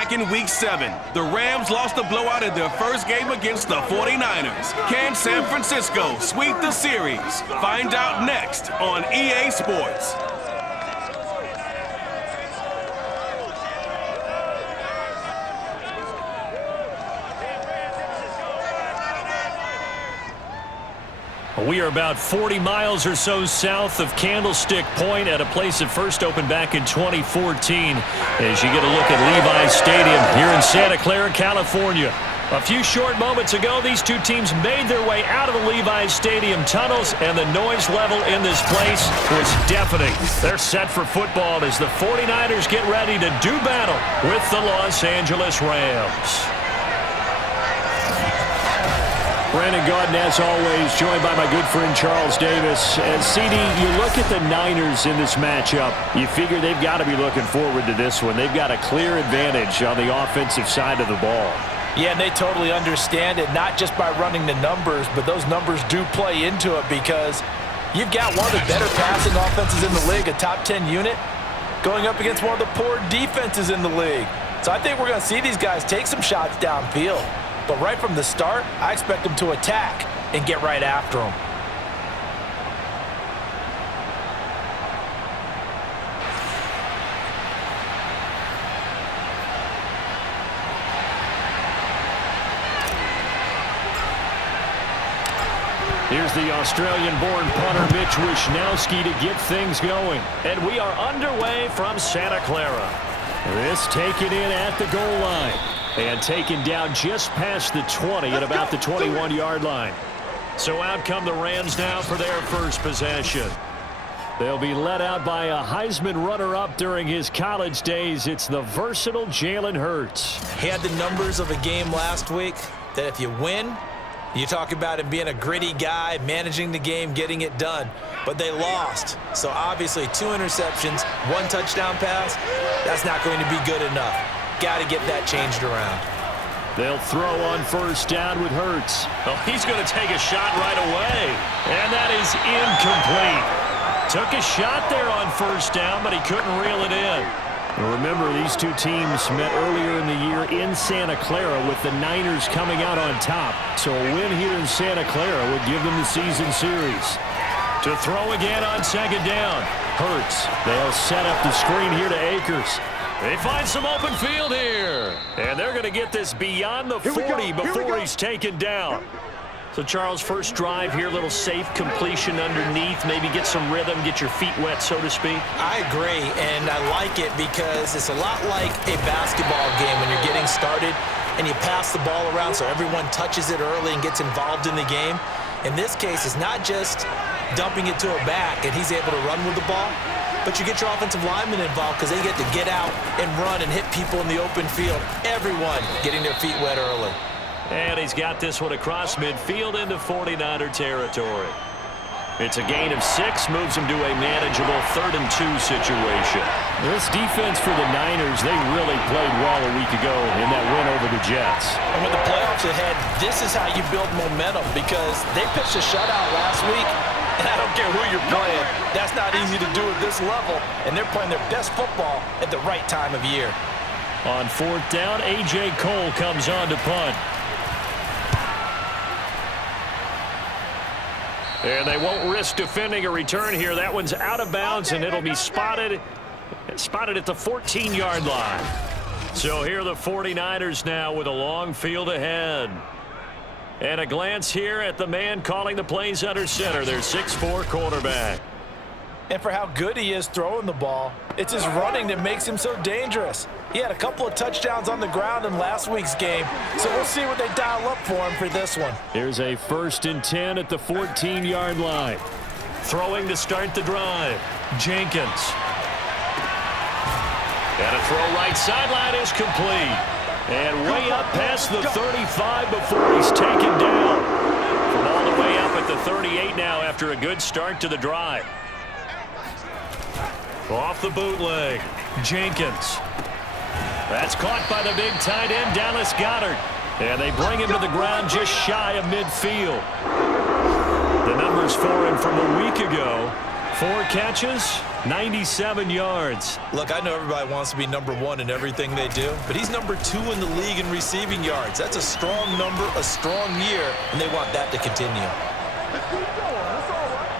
back in Week 7. The Rams lost a blowout in their first game against the 49ers. Can San Francisco sweep the series? Find out next on EA Sports. We are about 40 miles or so south of Candlestick Point at a place that first opened back in 2014 as you get a look at Levi's Stadium here in Santa Clara, California. A few short moments ago, these two teams made their way out of the Levi's Stadium tunnels, and the noise level in this place was deafening. They're set for football as the 49ers get ready to do battle with the Los Angeles Rams. Brandon Gaudin, as always, joined by my good friend Charles Davis. And CD, you look at the Niners in this matchup, you figure they've got to be looking forward to this one. They've got a clear advantage on the offensive side of the ball. Yeah, and they totally understand it, not just by running the numbers, but those numbers do play into it because you've got one of the better passing offenses in the league, a top 10 unit, going up against one of the poor defenses in the league. So I think we're going to see these guys take some shots downfield. But right from the start, I expect them to attack and get right after them. Here's the Australian-born punter Mitch Wishnowsky to get things going. And we are underway from Santa Clara. This taken in at the goal line. And taken down just past the 20 at about the 21-yard line. So out come the Rams now for their first possession. They'll be led out by a Heisman runner-up during his college days. It's the versatile Jalen Hurts. He had the numbers of a game last week that if you win, you talk about him being a gritty guy, managing the game, getting it done. But they lost. So obviously 2 interceptions, 1 touchdown pass, that's not going to be good enough. Got to get that changed around. They'll throw on first down with Hurts. Oh, he's going to take a shot right away. And that is incomplete. Took a shot there on first down, but he couldn't reel it in. Remember, these two teams met earlier in the year in Santa Clara with the Niners coming out on top. So a win here in Santa Clara would give them the season series. To throw again on second down. Hurts. They'll set up the screen here to Akers. They find some open field here. And they're going to get this beyond the 40 before he's taken down. So, Charles, first drive here, little safe completion underneath. Maybe get some rhythm, get your feet wet, so to speak. I agree, and I like it because it's a lot like a basketball game when you're getting started and you pass the ball around so everyone touches it early and gets involved in the game. In this case, it's not just dumping it to a back and he's able to run with the ball, but you get your offensive linemen involved because they get to get out and run and hit people in the open field. Everyone getting their feet wet early. And he's got this one across midfield into 49er territory. It's a gain of 6, moves him to a manageable 3rd and 2 situation. This defense for the Niners, they really played well a week ago in that win over the Jets. And with the playoffs ahead, this is how you build momentum because they pitched a shutout last week. And I don't care who you're playing. That's not easy to do at this level. And they're playing their best football at the right time of year. On 4th down, A.J. Cole comes on to punt. And they won't risk defending a return here. That one's out of bounds, and it'll be spotted at the 14-yard line. So here are the 49ers now with a long field ahead. And a glance here at the man calling the plays under center, their 6'4" quarterback. And for how good he is throwing the ball, it's his running that makes him so dangerous. He had a couple of touchdowns on the ground in last week's game, so we'll see what they dial up for him for this one. Here's a 1st and 10 at the 14-yard line. Throwing to start the drive, Jenkins. And a throw right sideline is complete. And way up past the 35 before he's taken down. From all the way up at the 38 now after a good start to the drive. Off the bootleg, Jenkins. That's caught by the big tight end, Dallas Goedert. And they bring him to the ground just shy of midfield. The numbers for him from a week ago, 4 catches, 97 yards. Look, I know everybody wants to be number 1 in everything they do, but he's number 2 in the league in receiving yards. That's a strong number, a strong year, and they want that to continue.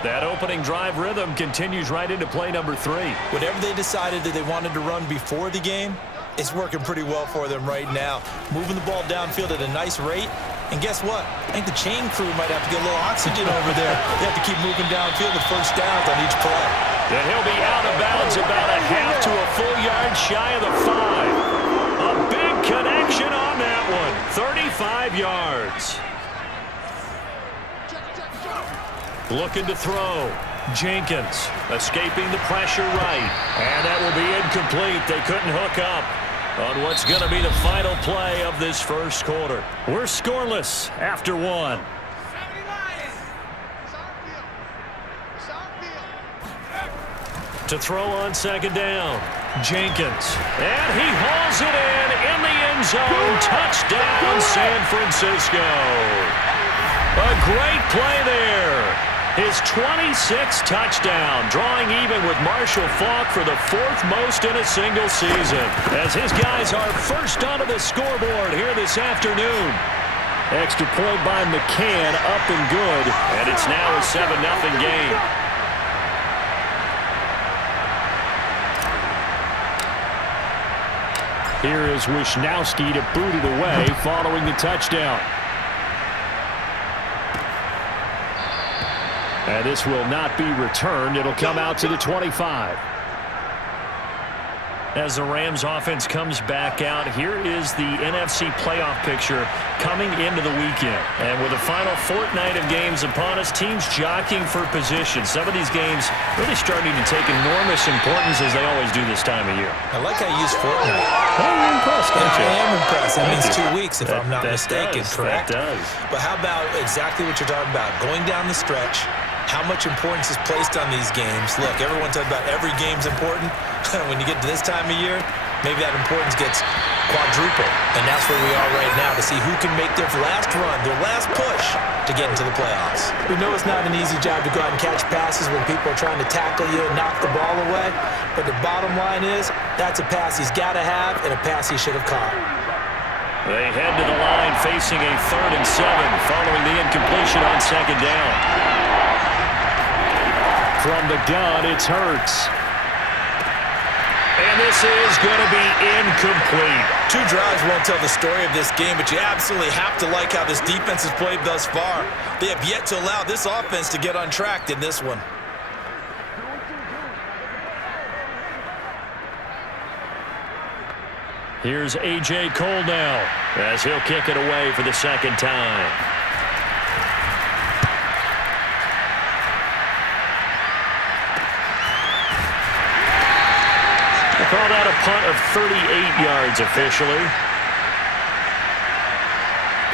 That opening drive rhythm continues right into play number 3. Whatever they decided that they wanted to run before the game, it's working pretty well for them right now. Moving the ball downfield at a nice rate. And guess what? I think the chain crew might have to get a little oxygen over there. They have to keep moving downfield with first downs on each play. And he'll be out of bounds about a half to a full yard shy of the 5. A big connection on that one. 35 yards. Looking to throw. Jenkins escaping the pressure right. And that will be incomplete. They couldn't hook up on what's going to be the final play of this first quarter. We're scoreless after 1. To throw on second down. Jenkins. And he hauls it in the end zone. Touchdown, San Francisco. A great play there. His 26th touchdown, drawing even with Marshall Faulk for the 4th most in a single season, as his guys are first onto the scoreboard here this afternoon. Extra point by McCann, up and good, and it's now a 7-0 game. Here is Wisnowski to boot it away following the touchdown. And this will not be returned. It'll come out to the 25. As the Rams offense comes back out, here is the NFC playoff picture coming into the weekend. And with the final fortnight of games upon us, teams jockeying for position. Some of these games really starting to take enormous importance as they always do this time of year. I like how you use fortnight. Oh, you're impressed, aren't you? I am impressed. That means 2 weeks, if I'm not mistaken, correct? That does. But how about exactly what you're talking about? Going down the stretch, how much importance is placed on these games. Look, everyone talks about every game's important. When you get to this time of year, maybe that importance gets quadrupled. And that's where we are right now, to see who can make their last run, their last push to get into the playoffs. We know it's not an easy job to go out and catch passes when people are trying to tackle you and knock the ball away. But the bottom line is, that's a pass he's got to have and a pass he should have caught. They head to the line facing a 3rd and 7 following the incompletion on second down. From the gun, it's Hurts. And this is going to be incomplete. 2 drives won't tell the story of this game, but you absolutely have to like how this defense has played thus far. They have yet to allow this offense to get untracked in this one. Here's A.J. Cole now, as he'll kick it away for the 2nd time. Call that a punt of 38 yards officially.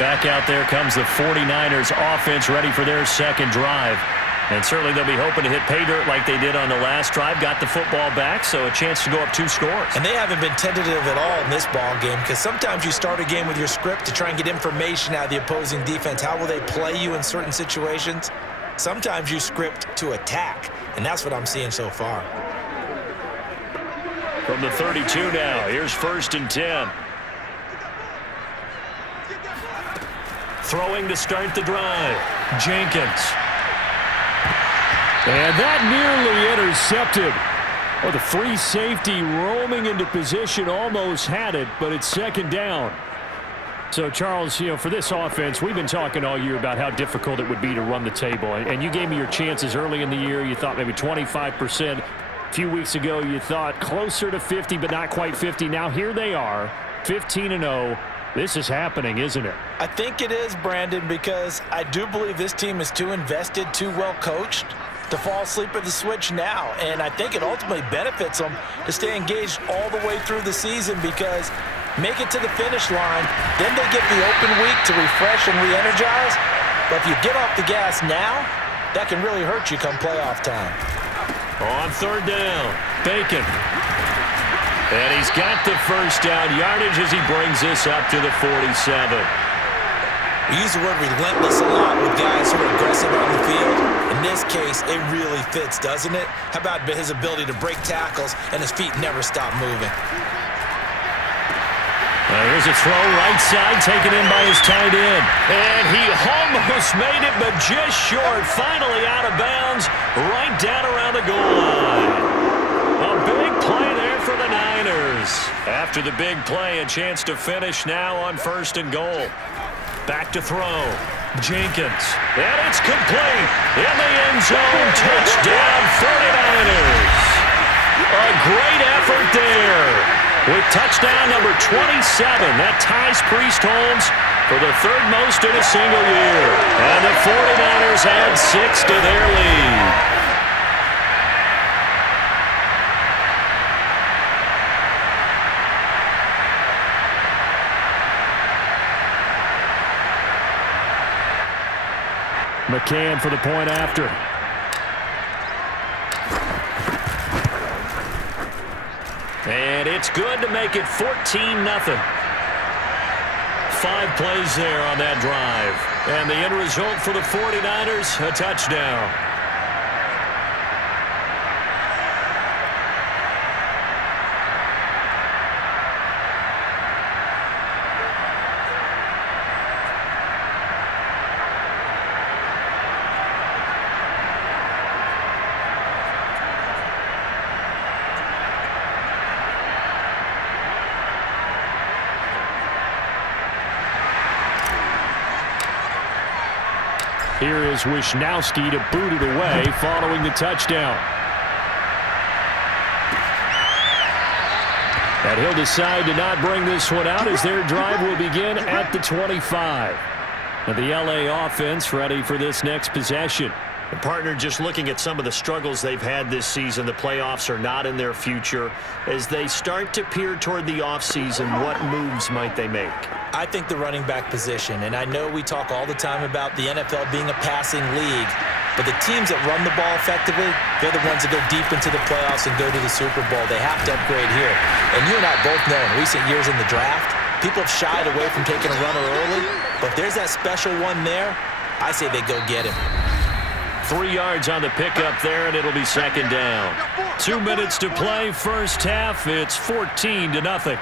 Back out there comes the 49ers offense, ready for their 2nd drive. And certainly they'll be hoping to hit pay dirt like they did on the last drive. Got the football back, so a chance to go up 2 scores. And they haven't been tentative at all in this ball game, because sometimes you start a game with your script to try and get information out of the opposing defense. How will they play you in certain situations? Sometimes you script to attack, and that's what I'm seeing so far. From the 32 now, here's 1st and 10. Throwing to start the drive, Jenkins. And that nearly intercepted. Oh, the free safety roaming into position almost had it, but it's 2nd down. So, Charles, for this offense, we've been talking all year about how difficult it would be to run the table. And you gave me your chances early in the year. You thought maybe 25%. A few weeks ago, you thought closer to 50, but not quite 50. Now here they are, 15-0. This is happening, isn't it? I think it is, Brandon, because I do believe this team is too invested, too well coached to fall asleep at the switch now. And I think it ultimately benefits them to stay engaged all the way through the season, because make it to the finish line, then they get the open week to refresh and re-energize. But if you get off the gas now, that can really hurt you come playoff time. On 3rd down, Bacon. And he's got the 1st down yardage as he brings this up to the 47. We use the word relentless a lot with guys who are aggressive on the field. In this case, it really fits, doesn't it? How about his ability to break tackles and his feet never stop moving? Here's a throw right side, taken in by his tight end. And he almost made it, but just short. Finally out of bounds, right down around the goal line. A big play there for the Niners. After the big play, a chance to finish now on 1st and goal. Back to throw. Jenkins. And it's complete. In the end zone. Touchdown, 49ers. A great effort there. With touchdown number 27, that ties Priest Holmes for the 3rd most in a single year. And the 49ers add 6 to their lead. McCann for the point after. And it's good to make it 14-0. 5 plays there on that drive. And the end result for the 49ers, a touchdown. Here is Wisnowski to boot it away following the touchdown. And he'll decide to not bring this one out as their drive will begin at the 25. And the LA offense ready for this next possession. And partner, just looking at some of the struggles they've had this season, the playoffs are not in their future. As they start to peer toward the offseason, what moves might they make? I think the running back position, and I know we talk all the time about the NFL being a passing league, but the teams that run the ball effectively, they're the ones that go deep into the playoffs and go to the Super Bowl. They have to upgrade here. And you and I both know in recent years in the draft, people have shied away from taking a runner early, but if there's that special one there, I say they go get him. 3 yards on the pickup there, and it'll be 2nd down. 2 minutes to play, first half. It's 14-0.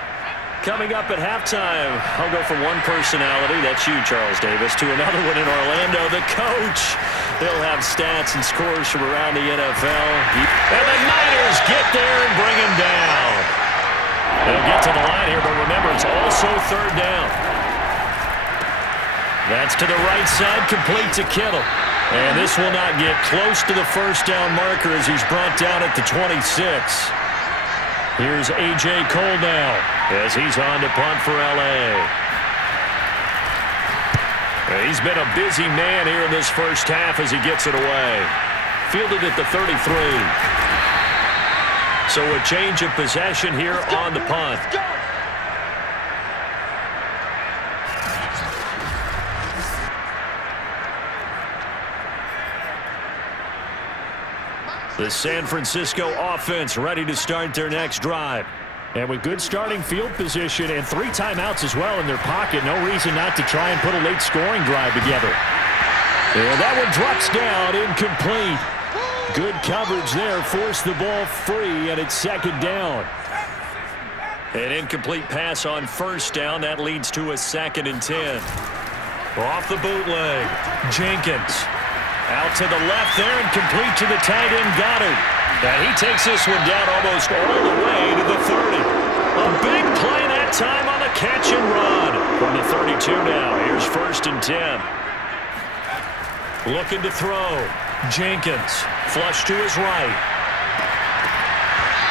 Coming up at halftime, I'll go from one personality, that's you, Charles Davis, to another one in Orlando, the coach. He'll have stats and scores from around the NFL. And the Niners get there and bring him down. They'll get to the line here, but remember, it's also 3rd down. That's to the right side, complete to Kittle. And this will not get close to the 1st down marker as he's brought down at the 26. Here's A.J. Cole now as he's on to punt for L.A. He's been a busy man here in this first half as he gets it away. Fielded at the 33. So a change of possession here on the punt. The San Francisco offense ready to start their next drive. And with good starting field position and 3 timeouts as well in their pocket, no reason not to try and put a late scoring drive together. And that one drops down, incomplete. Good coverage there, forced the ball free, and it's 2nd down. An incomplete pass on 1st down, that leads to a 2nd and 10. Off the bootleg, Jenkins. Out to the left there and complete to the tight end Goddard. And he takes this one down almost all the way to the 30. A big play that time on the catch and run. From the 32 now, here's 1st and 10. Looking to throw. Jenkins, flush to his right.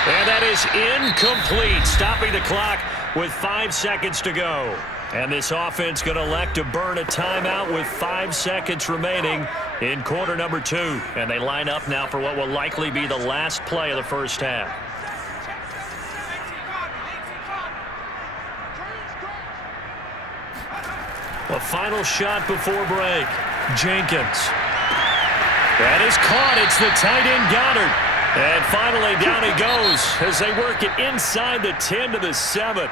And that is incomplete, stopping the clock with 5 seconds to go. And this offense going to elect to burn a timeout with 5 seconds remaining in quarter number 2. And they line up now for what will likely be the last play of the first half. A final shot before break. Jenkins. That is caught. It's the tight end Goddard. And finally down he goes as they work it inside the 10 to the 7.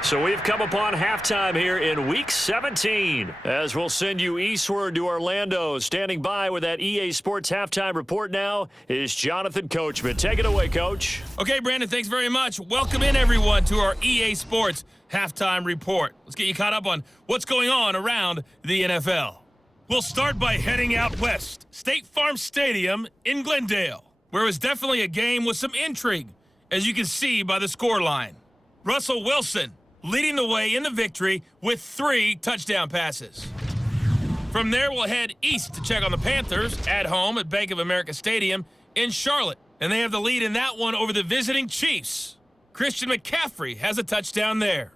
So we've come upon halftime here in Week 17. As we'll send you eastward to Orlando. Standing by with that EA Sports halftime report now is Jonathan Coachman. Take it away, Coach. Okay, Brandon, thanks very much. Welcome in, everyone, to our EA Sports halftime report. Let's get you caught up on what's going on around the NFL. We'll start by heading out west. State Farm Stadium in Glendale, where it was definitely a game with some intrigue, as you can see by the scoreline. Russell Wilson leading the way in the victory with 3 touchdown passes. From there, we'll head east to check on the Panthers at home at Bank of America Stadium in Charlotte. And they have the lead in that one over the visiting Chiefs. Christian McCaffrey has a touchdown there.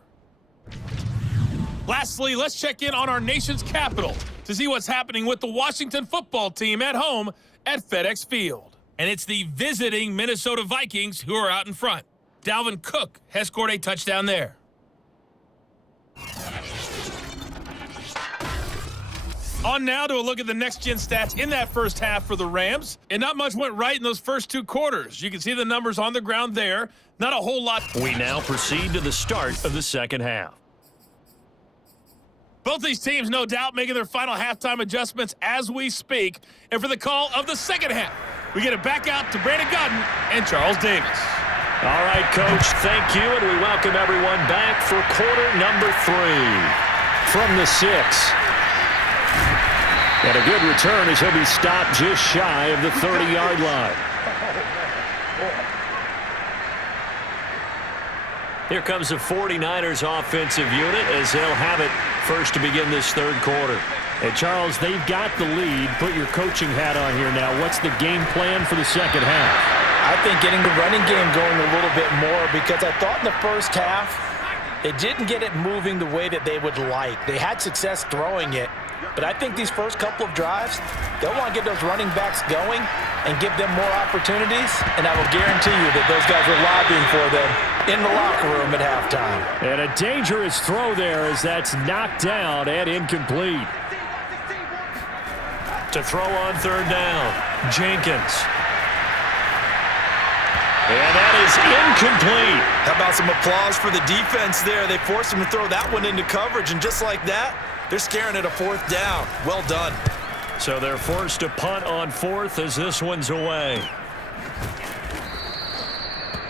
Lastly, let's check in on our nation's capital to see what's happening with the Washington football team at home at FedEx Field. And it's the visiting Minnesota Vikings who are out in front. Dalvin Cook has scored a touchdown there. On now to a look at the next-gen stats in that first half for the Rams. And not much went right in those first 2 quarters. You can see the numbers on the ground there. Not a whole lot. We now proceed to the start of the second half. Both these teams, no doubt, making their final halftime adjustments as we speak. And for the call of the second half, we get it back out to Brandon Godden and Charles Davis. All right, Coach, thank you, and we welcome everyone back for quarter number 3 from the 6. And a good return as he'll be stopped just shy of the 30-yard line. Here comes the 49ers offensive unit as they'll have it first to begin this third quarter. And Charles, they've got the lead. Put your coaching hat on here now. What's the game plan for the second half? I think getting the running game going a little bit more, because I thought in the first half they didn't get it moving the way that they would like. They had success throwing it, but I think these first couple of drives, they'll want to get those running backs going and give them more opportunities, and I will guarantee you that those guys are lobbying for them in the locker room at halftime. And a dangerous throw there as that's knocked down and incomplete. To throw on third down, Jenkins. And that is incomplete. How about some applause for the defense there? They forced him to throw that one into coverage, and just like that, they're scaring at a 4th down. Well done. So they're forced to punt on 4th as this one's away.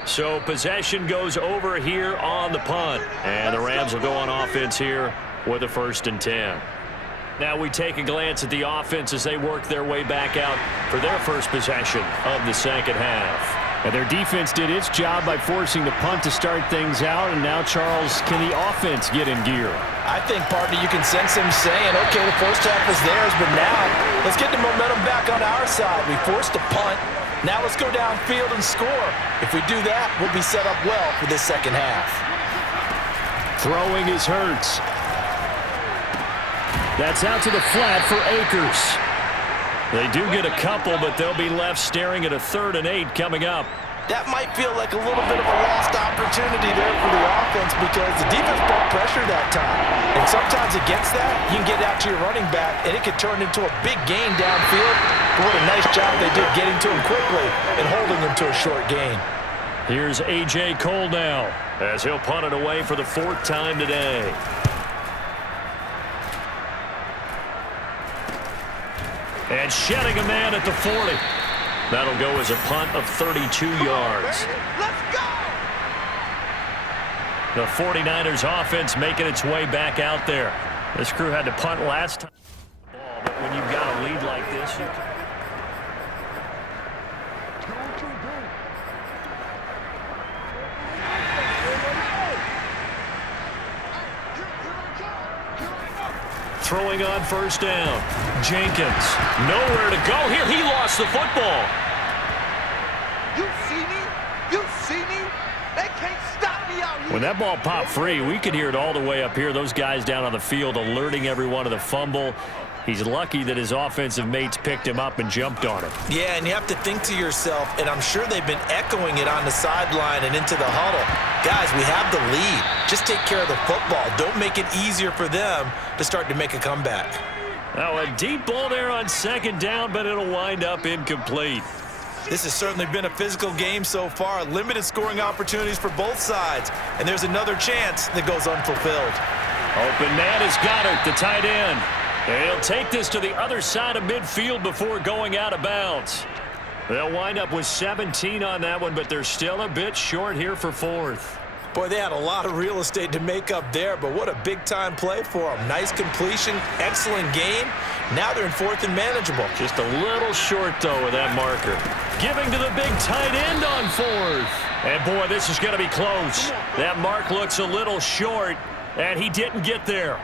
So possession goes over here on the punt. And the Rams will go on offense here with a 1st and 10. Now we take a glance at the offense as they work their way back out for their first possession of the second half. And their defense did its job by forcing the punt to start things out. And now, Charles, can the offense get in gear? I think, partner, you can sense them saying, okay, the first half is theirs, but now let's get the momentum back on our side. We forced a punt. Now let's go downfield and score. If we do that, we'll be set up well for this second half. Throwing is Hurts. That's out to the flat for Akers. They do get a couple, but they'll be left staring at a 3rd and 8 coming up. That might feel like a little bit of a lost opportunity there for the offense, because the defense brought pressure that time. And sometimes against that, you can get out to your running back, and it could turn into a big gain downfield. But what a nice job they did getting to him quickly and holding him to a short gain. Here's A.J. Cole now as he'll punt it away for the 4th time today. And shedding a man at the 40. That'll go as a punt of 32 yards. Let's go! The 49ers offense making its way back out there. This crew had to punt last time. But when you've got a lead like this, you can... Throwing on 1st down. Jenkins. Nowhere to go here. He lost the football. You see me? You see me? They can't stop me out here. When that ball popped free, we could hear it all the way up here. Those guys down on the field alerting everyone of the fumble. He's lucky that his offensive mates picked him up and jumped on him. Yeah, and you have to think to yourself, and I'm sure they've been echoing it on the sideline and into the huddle. Guys, we have the lead. Just take care of the football. Don't make it easier for them to start to make a comeback. Now a deep ball there on 2nd down, but it'll wind up incomplete. This has certainly been a physical game so far. Limited scoring opportunities for both sides. And there's another chance that goes unfulfilled. Open man is Goddard, the tight end. And he'll take this to the other side of midfield before going out of bounds. They'll wind up with 17 on that one, but they're still a bit short here for fourth. Boy, they had a lot of real estate to make up there, but what a big-time play for them. Nice completion, excellent game. Now they're in fourth and manageable. Just a little short, though, with that marker. Giving to the big tight end on fourth. And, boy, this is going to be close. That mark looks a little short, and he didn't get there.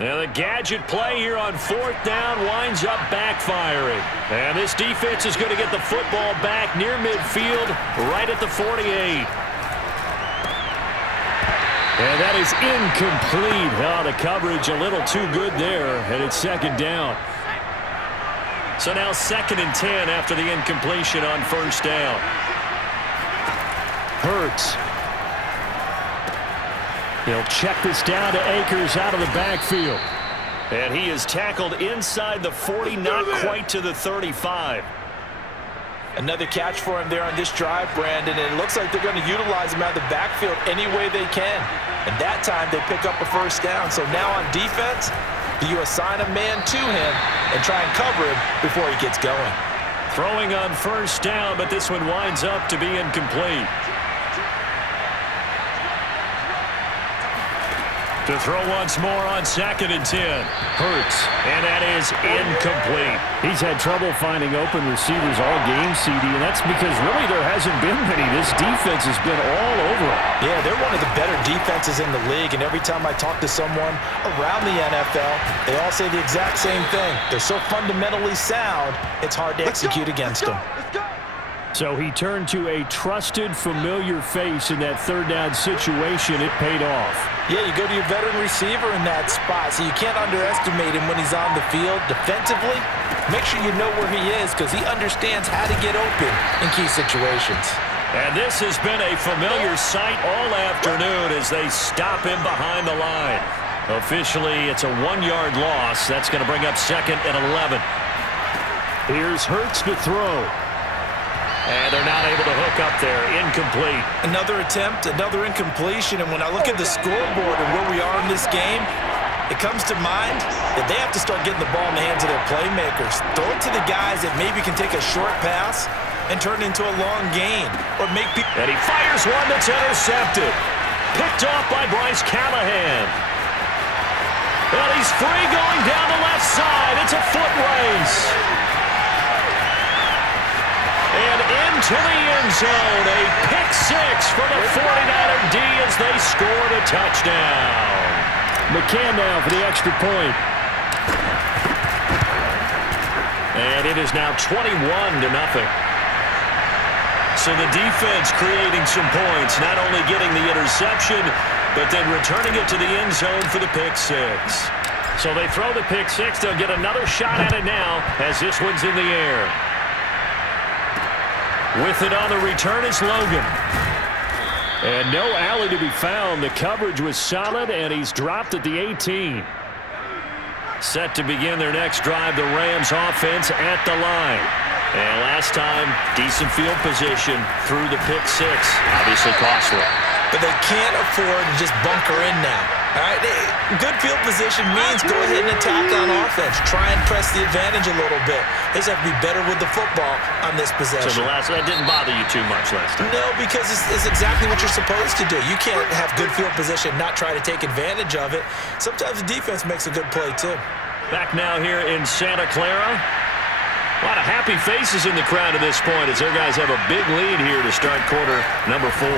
Now the gadget play here on fourth down winds up backfiring. And this defense is going to get the football back near midfield, right at the 48. And that is incomplete. Oh, the coverage a little too good there, and it's second down. So now 2nd and 10 after the incompletion on first down. Hurts. He'll check this down to Akers out of the backfield. And he is tackled inside the 40, not quite to the 35. Another catch for him there on this drive, Brandon, and it looks like they're going to utilize him out of the backfield any way they can. And that time they pick up a first down. So now on defense, do you assign a man to him and try and cover him before he gets going? Throwing on first down, but this one winds up to be incomplete. To throw once more on 2nd and 10. Hurts. And that is incomplete. He's had trouble finding open receivers all game, CD, and that's because really there hasn't been many. This defense has been all over it. Yeah, they're one of the better defenses in the league, and every time I talk to someone around the NFL, they all say the exact same thing. They're so fundamentally sound, it's hard to execute against them. So he turned to a trusted, familiar face in that third down situation. It paid off. Yeah, you go to your veteran receiver in that spot, so you can't underestimate him when he's on the field. Defensively, make sure you know where he is because he understands how to get open in key situations. And this has been a familiar sight all afternoon as they stop him behind the line. Officially, it's a 1-yard loss. That's going to bring up 2nd and 11. Here's Hurts to throw. And they're not able to hook up there. Incomplete. Another attempt, another incompletion. And when I look at the scoreboard and where we are in this game, it comes to mind that they have to start getting the ball in the hands of their playmakers. Throw it to the guys that maybe can take a short pass and turn it into a long gain. Or make people. And he fires one that's intercepted. Picked off by Bryce Callahan. And he's free going down the left side. It's a foot race. And into the end zone, a pick six for the 49er D as they scored a touchdown. McCann now for the extra point. And it is now 21-0. So the defense creating some points, not only getting the interception, but then returning it to the end zone for the pick six. So they throw the pick six. They'll get another shot at it now as this one's in the air. With it on the return is Logan. And no alley to be found. The coverage was solid, and he's dropped at the 18. Set to begin their next drive, the Rams offense at the line. And last time, decent field position through the pick six. Obviously costly. But they can't afford to just bunker in now. All right, good field position means go ahead and attack on offense. Try and press the advantage a little bit. They just have to be better with the football on this possession. So that didn't bother you too much last time? No, because it's exactly what you're supposed to do. You can't have good field position, not try to take advantage of it. Sometimes the defense makes a good play, too. Back now here in Santa Clara. A lot of happy faces in the crowd at this point as their guys have a big lead here to start quarter number 4.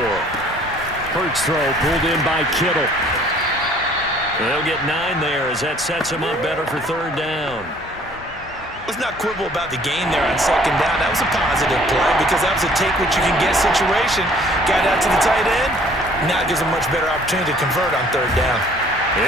Hurts throw pulled in by Kittle. They'll get 9 there as that sets them up better for third down. Let's not quibble about the gain there on second down. That was a positive play because that was a take-what-you-can-get situation. Got out to the tight end. Now it gives them a much better opportunity to convert on third down.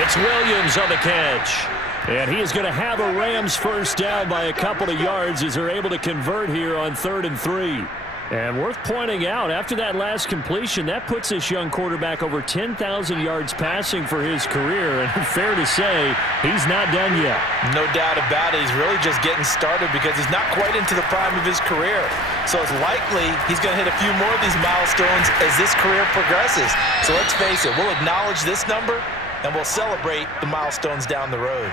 It's Williams on the catch. And he is going to have a Rams first down by a couple of yards as they're able to convert here on 3rd and 3. And worth pointing out, after that last completion, that puts this young quarterback over 10,000 yards passing for his career. And fair to say, he's not done yet. No doubt about it. He's really just getting started because he's not quite into the prime of his career. So it's likely he's going to hit a few more of these milestones as this career progresses. So let's face it, we'll acknowledge this number, and we'll celebrate the milestones down the road.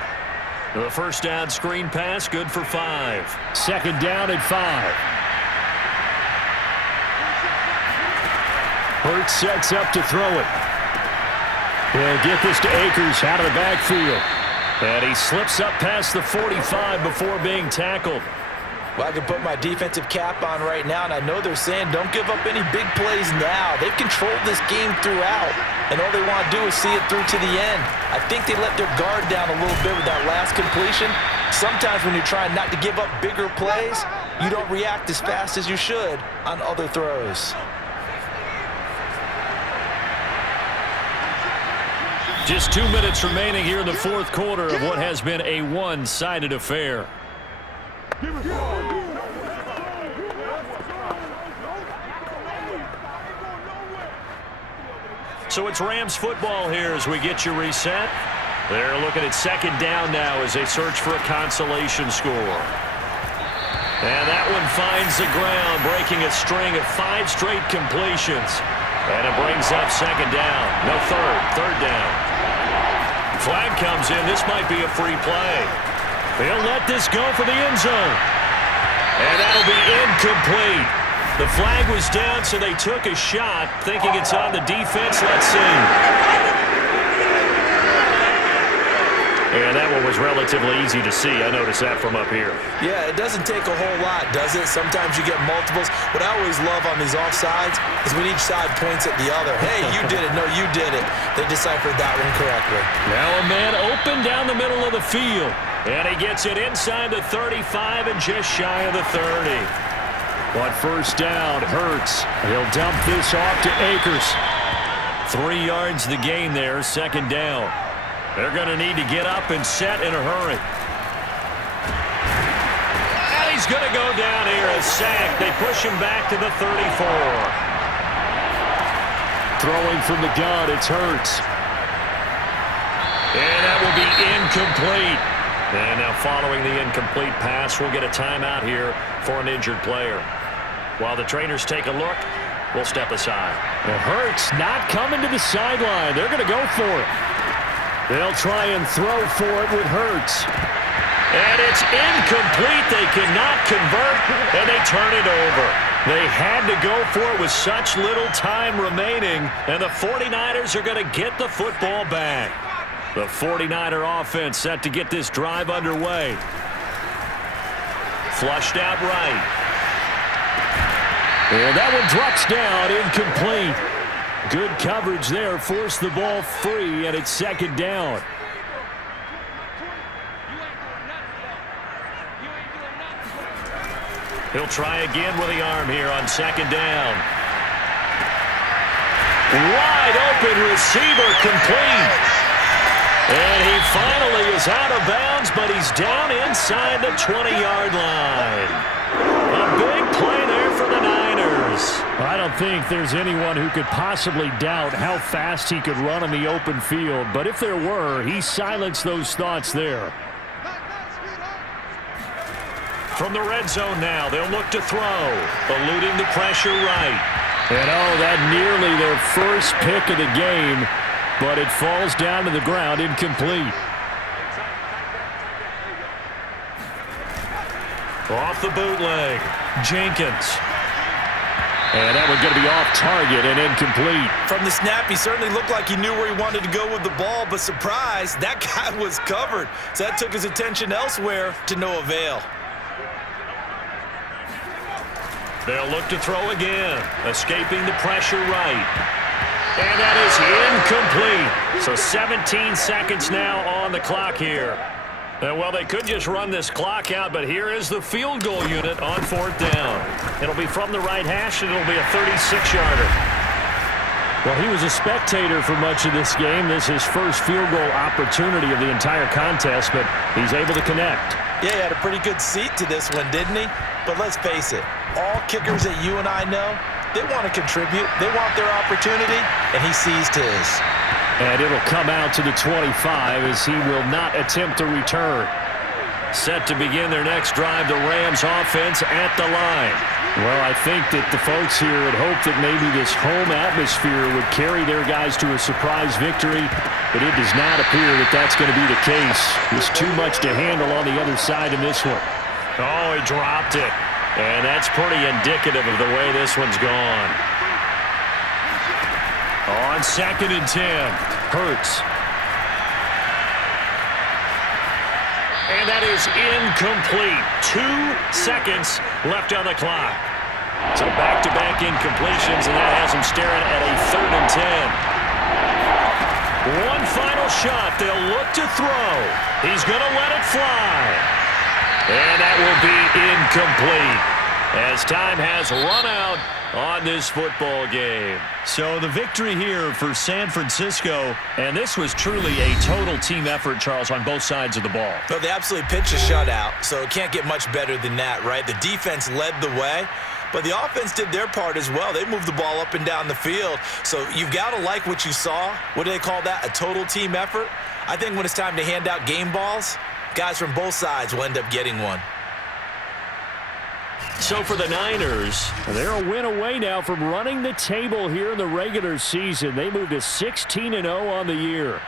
The first down screen pass, good for 5. Second down at 5. Hurts sets up to throw it. He'll get this to Akers out of the backfield. And he slips up past the 45 before being tackled. Well, I can put my defensive cap on right now, and I know they're saying don't give up any big plays now. They've controlled this game throughout, and all they want to do is see it through to the end. I think they let their guard down a little bit with that last completion. Sometimes when you're trying not to give up bigger plays, you don't react as fast as you should on other throws. Just 2 minutes remaining here in the fourth quarter of what has been a one-sided affair. So it's Rams football here as we get you reset. They're looking at second down now as they search for a consolation score. And that one finds the ground, breaking a string of 5 straight completions. And it brings up second down. No, third down. Flag comes in. This might be a free play. They'll let this go for the end zone. And that'll be incomplete. The flag was down, so they took a shot, thinking it's on the defense. Let's see. And that one was relatively easy to see. I noticed that from up here. Yeah, it doesn't take a whole lot, does it? Sometimes you get multiples. What I always love on these offsides is when each side points at the other. Hey, you did it. No, you did it. They deciphered that one correctly. Now a man open down the middle of the field. And he gets it inside the 35 and just shy of the 30. But first down, Hurts. He'll dump this off to Akers. 3 yards the gain there, second down. They're going to need to get up and set in a hurry. And he's going to go down here, a sack. They push him back to the 34. Throwing from the gun, it's Hurts. And that will be incomplete. And now following the incomplete pass, we'll get a timeout here for an injured player. While the trainers take a look, we'll step aside. Well, Hurts not coming to the sideline. They're going to go for it. They'll try and throw for it with Hurts. And it's incomplete. They cannot convert, and they turn it over. They had to go for it with such little time remaining, and the 49ers are going to get the football back. The 49er offense set to get this drive underway. Flushed out right. And that one drops down, incomplete. Good coverage there, forced the ball free, and it's second down. He'll try again with the arm here on second down. Wide open receiver, complete. And he finally is out of bounds, but he's down inside the 20-yard line. A big play there for the Niners. I don't think there's anyone who could possibly doubt how fast he could run in the open field, but if there were, he silenced those thoughts there. From the red zone now, they'll look to throw, eluding the pressure right. And that nearly their first pick of the game, but it falls down to the ground, incomplete. Off the bootleg, Jenkins. And that one's going to be off target and incomplete. From the snap, he certainly looked like he knew where he wanted to go with the ball, but surprise, that guy was covered. So that took his attention elsewhere to no avail. They'll look to throw again, escaping the pressure right. And that is incomplete. So 17 seconds now on the clock here. Well, they could just run this clock out, but here is the field goal unit on fourth down. It'll be from the right hash, and it'll be a 36-yarder. Well, he was a spectator for much of this game. This is his first field goal opportunity of the entire contest, but he's able to connect. Yeah, he had a pretty good seat to this one, didn't he? But let's face it, all kickers that you and I know, they want to contribute. They want their opportunity, and he seized his. And it'll come out to the 25 as he will not attempt to return. Set to begin their next drive, the Rams offense at the line. Well, I think that the folks here had hoped that maybe this home atmosphere would carry their guys to a surprise victory, but it does not appear that that's going to be the case. There's too much to handle on the other side in this one. Oh, he dropped it. And that's pretty indicative of the way this one's gone. On 2nd and 10, Hurts. And that is incomplete. 2 seconds left on the clock. So back-to-back incompletions, and that has him staring at a 3rd and 10. One final shot. They'll look to throw. He's going to let it fly. And that will be incomplete as time has run out on this football game. So the victory here for San Francisco, and this was truly a total team effort, Charles, on both sides of the ball. Well, they absolutely pitched a shutout, so it can't get much better than that, right? The defense led the way, but the offense did their part as well. They moved the ball up and down the field, so you've got to like what you saw. What do they call that? A total team effort? I think when it's time to hand out game balls, guys from both sides will end up getting one. So for the Niners, they're a win away now from running the table here in the regular season. They moved to 16-0 on the year.